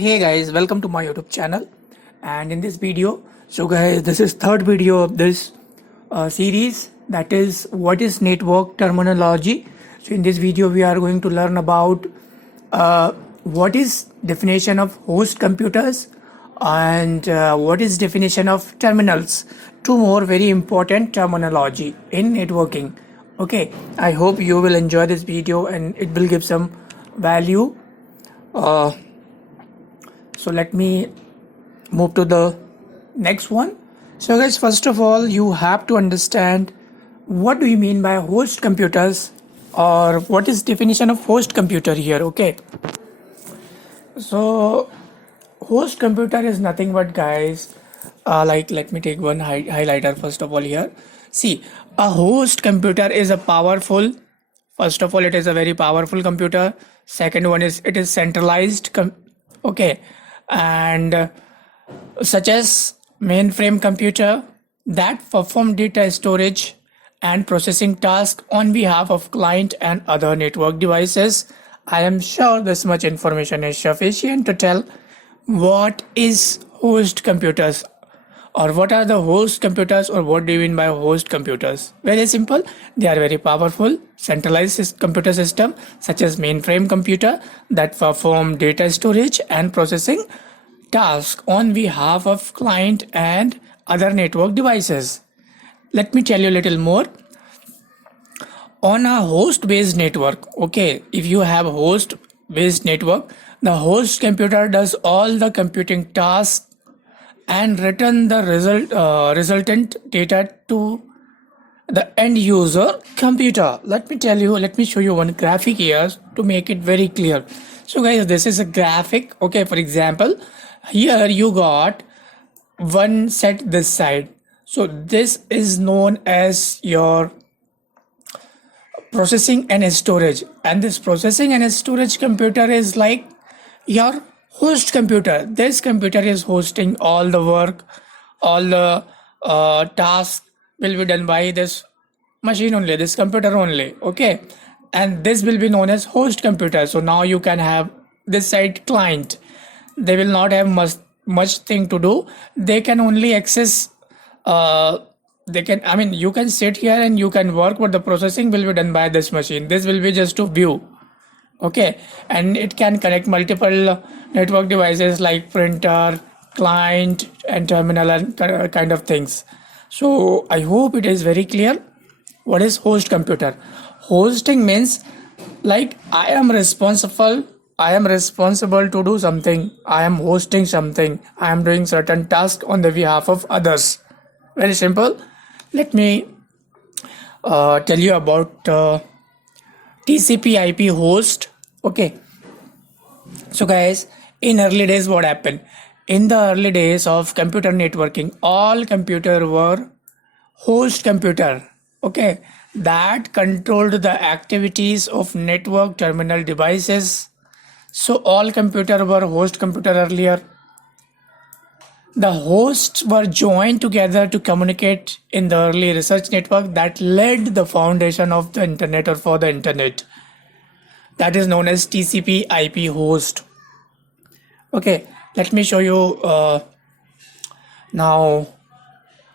Hey guys, welcome to my YouTube channel. And in this video, so guys, this is third video of this series, that is what is network terminology. So in this video, we are going to learn about what is definition of host computers and what is definition of terminals. Two more very important terminology in networking. Okay, I hope you will enjoy this video and it will give some value. So let me move to the next one. So guys, first of all, you have to understand what do you mean by host computers, or what is definition of host computer here. Okay, so host computer is nothing but, guys, like let me take one highlighter first of all here. See, a host computer is a powerful, first of all, it is a very powerful computer. Second one is it is centralized okay, and such as mainframe computer that perform data storage and processing tasks on behalf of client and other network devices. I am sure this much information is sufficient to tell what is host computers, or what are the host computers, or what do you mean by host computers. Very simple, they are very powerful centralized computer system such as mainframe computer that perform data storage and processing tasks on behalf of client and other network devices. Let me tell you a little more. On a host based network, okay, if you have host based network, the host computer does all the computing tasks and return the resultant data to the end user computer. Let me show you one graphic here to make it very clear. So guys, this is a graphic. Okay, for example, here you got one set this side. So this is known as your processing and storage, and this processing and storage computer is like your host computer. This computer is hosting all the work, all the tasks will be done by this machine only, this computer only. Okay, and this will be known as host computer. So now you can have this side client. They will not have much thing to do. They can only access you can sit here and you can work, but the processing will be done by this machine. This will be just to view. Okay, and it can connect multiple network devices like printer, client and terminal and kind of things. So I hope it is very clear what is host computer. Hosting means like I am responsible to do something. I am hosting something. I am doing certain task on the behalf of others. Very simple. Let me tell you about TCP IP host. Okay, so guys, in early days what happened? In the early days of computer networking, all computer were host computer. Okay, that controlled the activities of network terminal devices. So all computer were host computer earlier. The hosts were joined together to communicate in the early research network that laid the foundation of the internet, or for the internet. That is known as TCP IP host. Okay, let me show you now.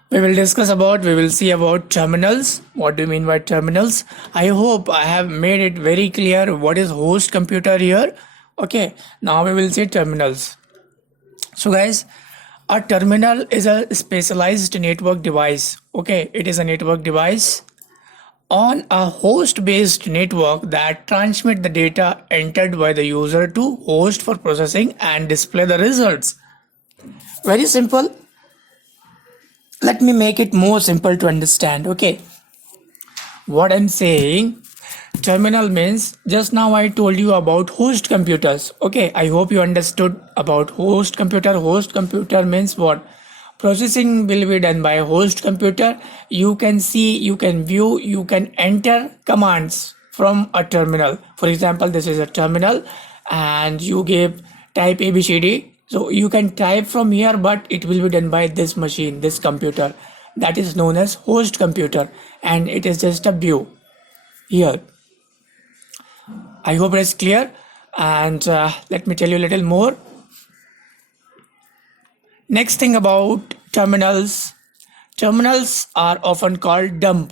We will see about terminals. What do you mean by terminals? I hope I have made it very clear what is host computer here. Okay, now we will see terminals. So guys, a terminal is a specialized network device. Okay, it is a network device on a host based network that transmit the data entered by the user to host for processing and display the results. Very simple. Let me make it more simple to understand. Okay, what I'm saying, terminal means, just now I told you about host computers. Okay, I hope you understood about host computer. Host computer means what? Processing will be done by host computer. You can see, you can view, you can enter commands from a terminal. For example, this is a terminal and you give type ABCD. So you can type from here, but it will be done by this machine, this computer. That is known as host computer, and it is just a view here. I hope it is clear, and let me tell you a little more. Next thing about terminals. Terminals are often called dumb,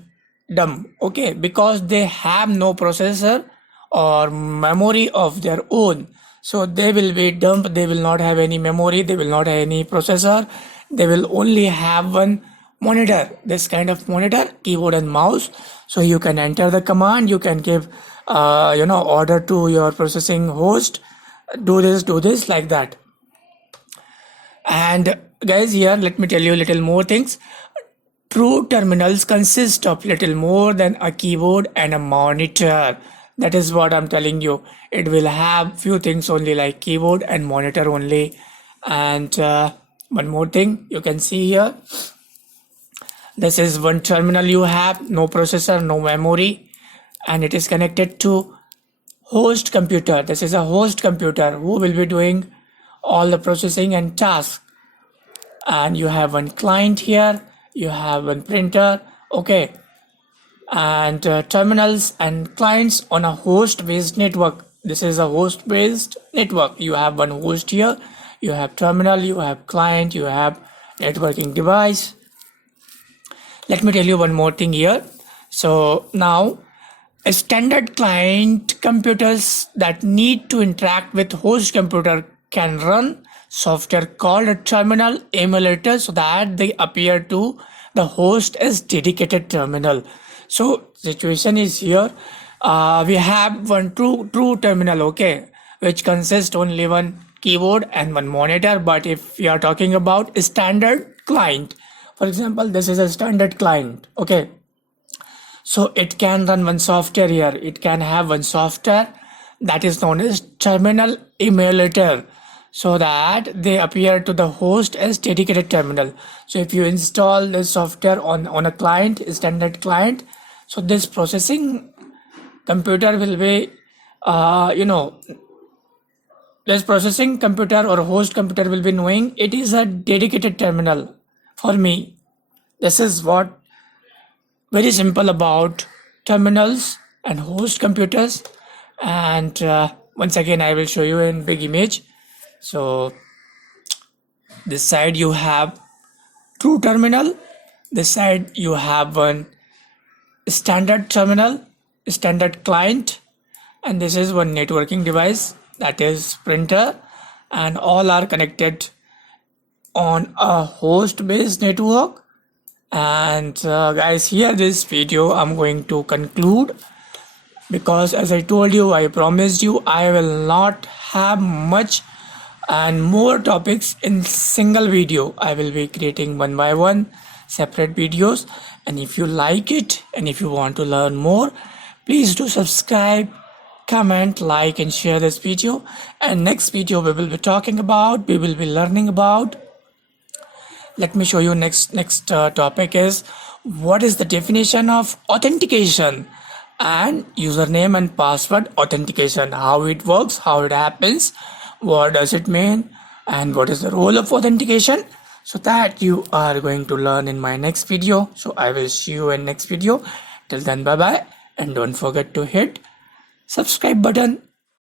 okay, because they have no processor or memory of their own. So they will be dumb, they will not have any memory, they will not have any processor, they will only have one monitor, this kind of monitor, keyboard and mouse. So you can enter the command, you can give order to your processing host, do this like that. And guys, here let me tell you a little more things. True terminals consist of little more than a keyboard and a monitor. That is what I'm telling you. It will have few things only, like keyboard and monitor only. And one more thing you can see here. This is one terminal you have, no processor, no memory, and it is connected to host computer. This is a host computer who will be doing all the processing and tasks. And you have one client here, you have one printer, okay. And terminals and clients on a host based network. This is a host based network. You have one host here, you have terminal, you have client, you have networking device. Let me tell you one more thing here. So now a standard client computers that need to interact with host computer can run software called a terminal emulator, so that they appear to the host as dedicated terminal. So situation is here, we have one true terminal, okay, which consists only one keyboard and one monitor. But if we are talking about a standard client, for example, this is a standard client, okay, so it can run one software here, it can have one software that is known as terminal emulator, so that they appear to the host as dedicated terminal. So if you install this software on a client, a standard client, so this processing computer will be this processing computer or host computer will be knowing it is a dedicated terminal for me. This is what very simple about terminals and host computers. And once again I will show you in big image. So this side you have true terminal, this side you have one standard terminal, standard client, and this is one networking device, that is printer, and all are connected on a host based network. And guys, here this video I'm going to conclude, because as I told you, I promised you I will not have much and more topics in single video. I will be creating one by one separate videos, and if you like it and if you want to learn more, please do subscribe, comment, like and share this video. And next video we will be learning about, let me show you next topic is what is the definition of authentication and username and password authentication, how it works, how it happens, what does it mean, and what is the role of authentication. So that you are going to learn in my next video. So I will see you in next video. Till then, bye bye, and don't forget to hit subscribe button.